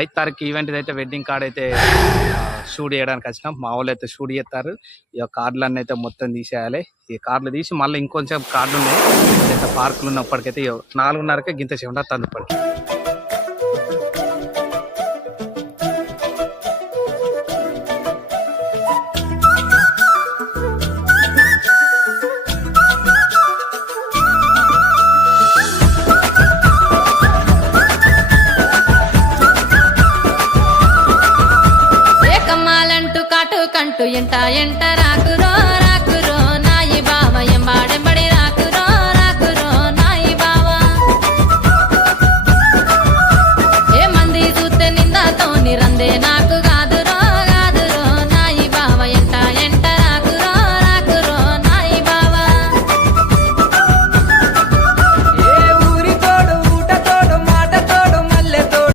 5 తారీఖు ఈవెంట్ అయితే wedding card అయితే షూట్ చేయడానికి వచ్చినాం. మా వాళ్ళు అయితే షూట్ చేస్తారు. ఇక కార్డులన్నీ అయితే మొత్తం తీసేయాలి. ఈ కార్డులు తీసి మళ్ళీ ఇంకొంచెం కార్డులు ఉన్నాయి అయితే పార్కులు ఉన్నప్పటికైతే 4:30కే గింత చెమట తందుపడి. కంటూ ఎంట రాకురో